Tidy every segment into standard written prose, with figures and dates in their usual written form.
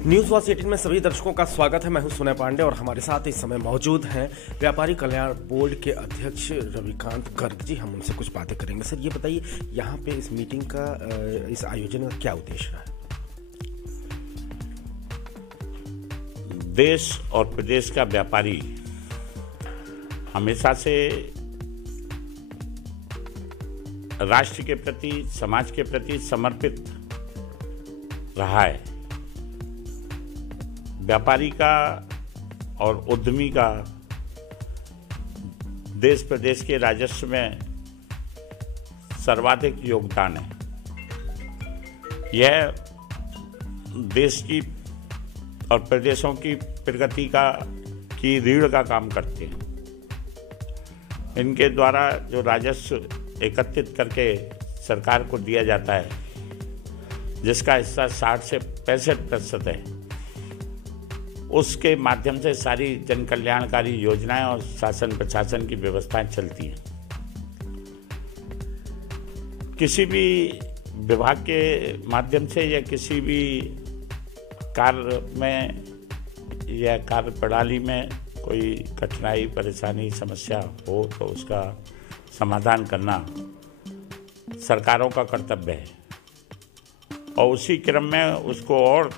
News watch 18 में सभी दर्शकों का स्वागत है। मैं हूं सुनय पांडे और हमारे साथ इस समय मौजूद हैं व्यापारी कल्याण बोर्ड के अध्यक्ष रविकांत गर्ग जी। हम उनसे कुछ बातें करेंगे। सर, ये बताइए, यहाँ पे इस मीटिंग का, इस आयोजन का क्या उद्देश्य है? देश और प्रदेश का व्यापारी हमेशा से राष्ट्र के प्रति, समाज के प्रति समर्पित रहा है। व्यापारी का और उद्यमी का देश प्रदेश के राजस्व में सर्वाधिक योगदान है। यह देश की और प्रदेशों की प्रगति की रीढ़ का काम करते हैं। इनके द्वारा जो राजस्व एकत्रित करके सरकार को दिया जाता है, जिसका हिस्सा 60 से 65% है, उसके माध्यम से सारी जन कल्याणकारी योजनाएं और शासन प्रशासन की व्यवस्थाएं चलती हैं। किसी भी विभाग के माध्यम से या किसी भी कार्य में या कार्य प्रणाली में कोई कठिनाई, परेशानी, समस्या हो तो उसका समाधान करना सरकारों का कर्तव्य है। और उसी क्रम में उसको और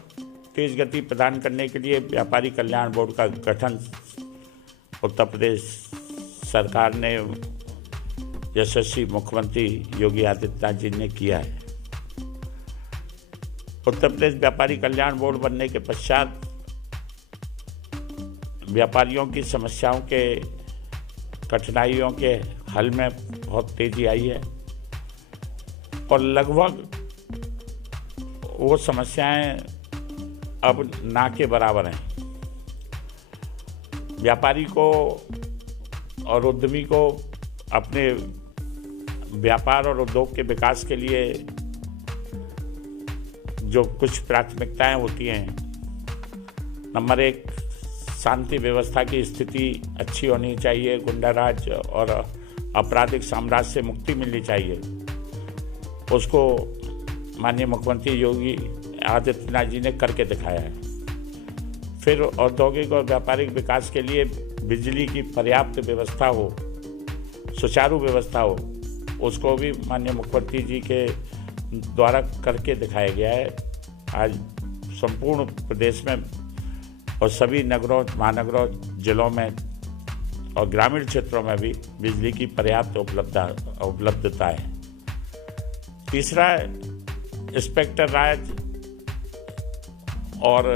तेज गति प्रदान करने के लिए व्यापारी कल्याण बोर्ड का गठन उत्तर प्रदेश सरकार ने, यशस्वी मुख्यमंत्री योगी आदित्यनाथ जी ने किया है। उत्तर प्रदेश व्यापारी कल्याण बोर्ड बनने के पश्चात व्यापारियों की समस्याओं के, कठिनाइयों के हल में बहुत तेजी आई है और लगभग वो समस्याएं अब ना के बराबर हैं। व्यापारी को और उद्यमी को अपने व्यापार और उद्योग के विकास के लिए जो कुछ प्राथमिकताएं होती हैं, नंबर 1, शांति व्यवस्था की स्थिति अच्छी होनी चाहिए, गुंडाराज और आपराधिक साम्राज्य से मुक्ति मिलनी चाहिए। उसको माननीय मुख्यमंत्री योगी आदित्यनाथ जी ने करके दिखाया है। फिर औद्योगिक और व्यापारिक विकास के लिए बिजली की पर्याप्त व्यवस्था हो, सुचारू व्यवस्था हो, उसको भी माननीय मुख्यमंत्री जी के द्वारा करके दिखाया गया है। आज संपूर्ण प्रदेश में और सभी नगरों, महानगरों, जिलों में और ग्रामीण क्षेत्रों में भी बिजली की पर्याप्त उपलब्धता है। तीसरा, इंस्पेक्टर राज और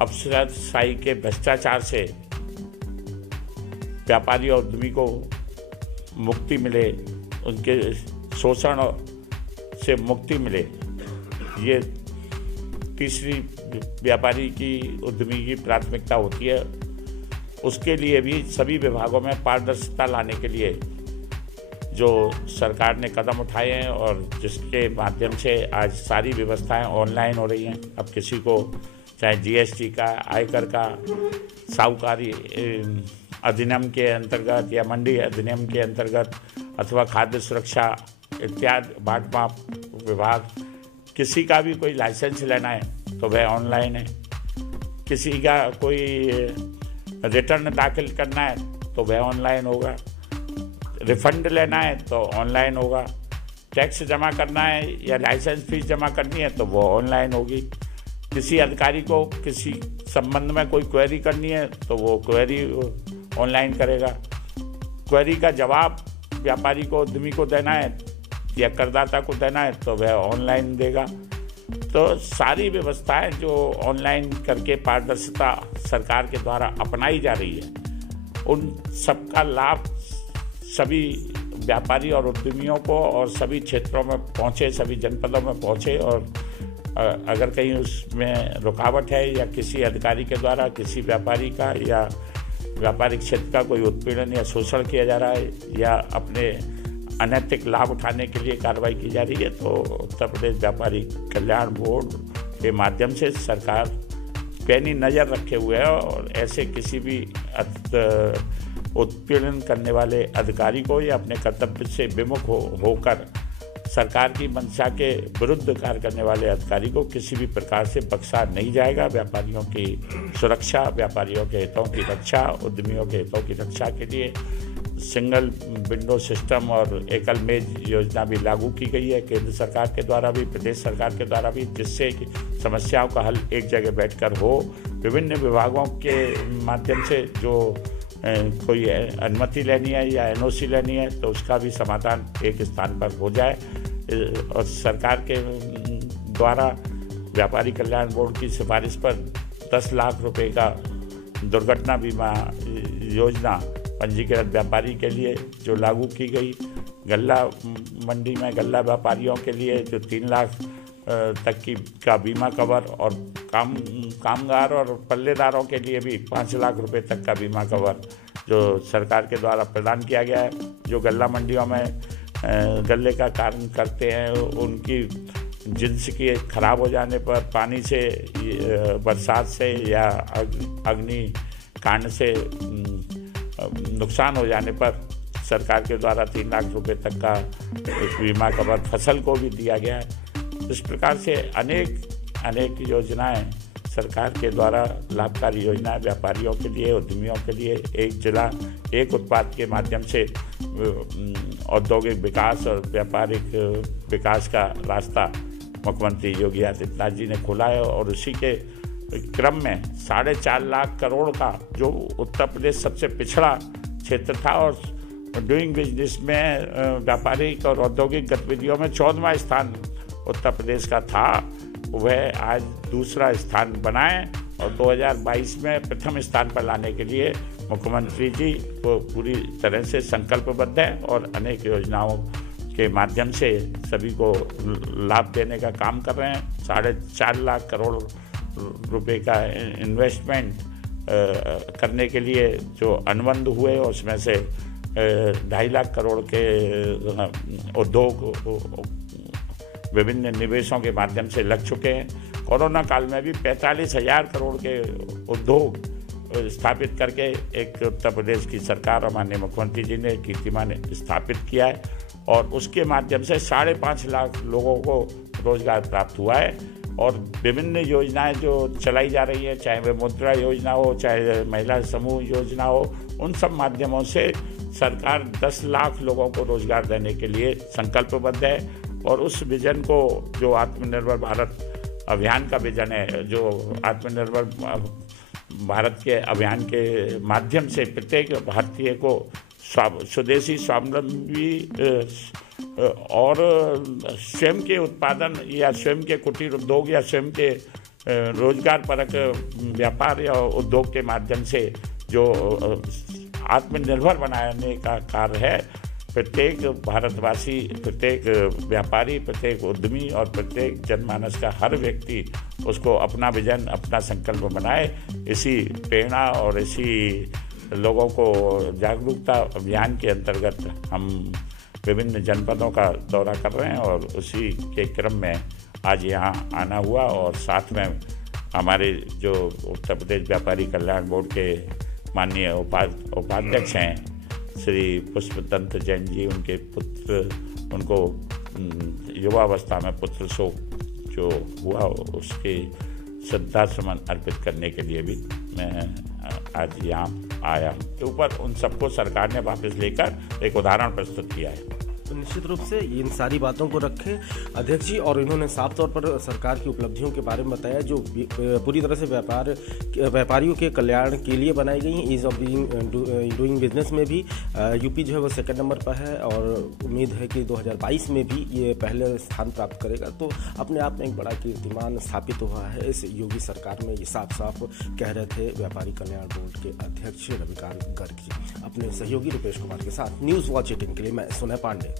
अफसरशाही के भ्रष्टाचार से व्यापारी और उद्यमी को मुक्ति मिले, उनके शोषण से मुक्ति मिले। ये तीसरी व्यापारी की, उद्यमी की प्राथमिकता होती है। उसके लिए भी सभी विभागों में पारदर्शिता लाने के लिए जो सरकार ने कदम उठाए हैं और जिसके माध्यम से आज सारी व्यवस्थाएं ऑनलाइन हो रही हैं। अब किसी को चाहे जीएसटी का, आयकर का, साहूकारी अधिनियम के अंतर्गत या मंडी अधिनियम के अंतर्गत अथवा खाद्य सुरक्षा इत्यादि बाट माप विभाग, किसी का भी कोई लाइसेंस लेना है तो वह ऑनलाइन है। किसी का कोई रिटर्न दाखिल करना है तो वह ऑनलाइन होगा। रिफंड लेना है तो ऑनलाइन होगा। टैक्स जमा करना है या लाइसेंस फीस जमा करनी है तो वो ऑनलाइन होगी। किसी अधिकारी को किसी संबंध में कोई क्वेरी करनी है तो वो क्वेरी ऑनलाइन करेगा। क्वेरी का जवाब व्यापारी को, उद्यमी को देना है या करदाता को देना है तो वह ऑनलाइन देगा। तो सारी व्यवस्थाएं जो ऑनलाइन करके पारदर्शिता सरकार के द्वारा अपनाई जा रही है, उन सबका लाभ सभी व्यापारी और उद्यमियों को और सभी क्षेत्रों में पहुँचे, सभी जनपदों में पहुँचे। और अगर कहीं उसमें रुकावट है या किसी अधिकारी के द्वारा किसी व्यापारी का या व्यापारिक क्षेत्र का कोई उत्पीड़न या शोषण किया जा रहा है या अपने अनैतिक लाभ उठाने के लिए कार्रवाई की जा रही है, तो उत्तर प्रदेश व्यापारी कल्याण बोर्ड के माध्यम से सरकार पैनी नज़र रखे हुए है और ऐसे किसी भी उत्पीड़न करने वाले अधिकारी को या अपने कर्तव्य से विमुख होकर सरकार की मंशा के विरुद्ध कार्य करने वाले अधिकारी को किसी भी प्रकार से बख्शा नहीं जाएगा। व्यापारियों की सुरक्षा, व्यापारियों के हितों की रक्षा, उद्यमियों के हितों की रक्षा के लिए सिंगल विंडो सिस्टम और एकल मेज योजना भी लागू की गई है केंद्र सरकार के द्वारा भी, प्रदेश सरकार के द्वारा भी, जिससे कि समस्याओं का हल एक जगह बैठकर हो। विभिन्न विभागों के माध्यम से जो कोई अनुमति लेनी है या एनओसी लेनी है तो उसका भी समाधान एक स्थान पर हो जाए। और सरकार के द्वारा व्यापारी कल्याण बोर्ड की सिफारिश पर 10 लाख रुपए का दुर्घटना बीमा योजना पंजीकृत व्यापारी के लिए जो लागू की गई। गल्ला मंडी में गल्ला व्यापारियों के लिए जो 3 लाख तक का बीमा कवर और कामगार और पल्लेदारों के लिए भी 5 लाख रुपए तक का बीमा कवर जो सरकार के द्वारा प्रदान किया गया है। जो गल्ला मंडियों में गल्ले का कार्य करते हैं उनकी जिन्स के खराब हो जाने पर, पानी से, बरसात से या अग्नि कांड से नुकसान हो जाने पर सरकार के द्वारा 3 लाख रुपए तक का बीमा कवर फसल को भी दिया गया है। इस प्रकार से अनेक योजनाएं सरकार के द्वारा लाभकारी योजनाएं व्यापारियों के लिए, उद्यमियों के लिए एक जिला एक उत्पाद के माध्यम से औद्योगिक विकास और व्यापारिक विकास का रास्ता मुख्यमंत्री योगी आदित्यनाथ जी ने खोला है। और उसी के क्रम में 4.5 लाख करोड़ का जो उत्तर प्रदेश सबसे पिछड़ा क्षेत्र था और डूइंग बिजनेस में व्यापारिक और औद्योगिक गतिविधियों में 14वां स्थान उत्तर प्रदेश का था, वह आज दूसरा स्थान बनाए और 2022 में प्रथम स्थान पर लाने के लिए मुख्यमंत्री जी को पूरी तरह से संकल्पबद्ध है और अनेक योजनाओं के माध्यम से सभी को लाभ देने का काम कर रहे हैं। 4.5 लाख करोड़ रुपए का इन्वेस्टमेंट करने के लिए जो अनुबंध हुए उसमें से 2.5 लाख करोड़ के उद्योग विभिन्न निवेशों के माध्यम से लग चुके हैं। कोरोना काल में भी 45,000 करोड़ के उद्योग स्थापित करके एक उत्तर प्रदेश की सरकार और माननीय मुख्यमंत्री जी ने कीर्तिमान स्थापित किया है और उसके माध्यम से 5.5 लाख लोगों को रोजगार प्राप्त हुआ है। और विभिन्न योजनाएं जो चलाई जा रही है, चाहे वह मुद्रा योजना हो, चाहे महिला समूह योजना हो, उन सब माध्यमों से सरकार 10 लाख लोगों को रोजगार देने के लिए संकल्पबद्ध है। और उस विजन को जो आत्मनिर्भर भारत अभियान का विजन है, जो आत्मनिर्भर भारत के अभियान के माध्यम से प्रत्येक भारतीय को स्वदेशी, स्वावलंबी और स्वयं के उत्पादन या स्वयं के कुटीर उद्योग या स्वयं के रोजगार परक व्यापार या उद्योग के माध्यम से जो आत्मनिर्भर बनाने का कार्य है, प्रत्येक भारतवासी, प्रत्येक व्यापारी, प्रत्येक उद्यमी और प्रत्येक जनमानस का हर व्यक्ति उसको अपना विजन, अपना संकल्प बनाए। इसी प्रेरणा और इसी लोगों को जागरूकता अभियान के अंतर्गत हम विभिन्न जनपदों का दौरा कर रहे हैं और उसी के क्रम में आज यहाँ आना हुआ। और साथ में हमारे जो उत्तर प्रदेश व्यापारी कल्याण बोर्ड के माननीय उपाध्यक्ष हैं श्री पुष्पदंत जैन जी, उनके पुत्र, उनको युवावस्था में पुत्र शोक जो हुआ उसके श्रद्धा सुमन अर्पित करने के लिए भी मैं आज यहाँ आया। के ऊपर उन सबको सरकार ने वापस लेकर एक उदाहरण प्रस्तुत किया है। तो निश्चित रूप से इन सारी बातों को रखें अध्यक्ष जी, और इन्होंने साफ तौर पर सरकार की उपलब्धियों के बारे में बताया जो पूरी तरह से व्यापारियों के कल्याण के लिए बनाई गई हैं। ईज ऑफ डूइंग बिजनेस में भी यूपी जो है वो 2nd नंबर पर है और उम्मीद है कि 2022 में भी ये पहले स्थान प्राप्त करेगा। तो अपने आप में एक बड़ा कीर्तिमान स्थापित हुआ है इस योगी सरकार में, ये साफ साफ कह रहे थे व्यापारी कल्याण बोर्ड के अध्यक्ष रविकांत गर्ग जी। अपने सहयोगी रुपेश कुमार के साथ न्यूज़ वॉच 18 के लिए मैं सुनय पांडे।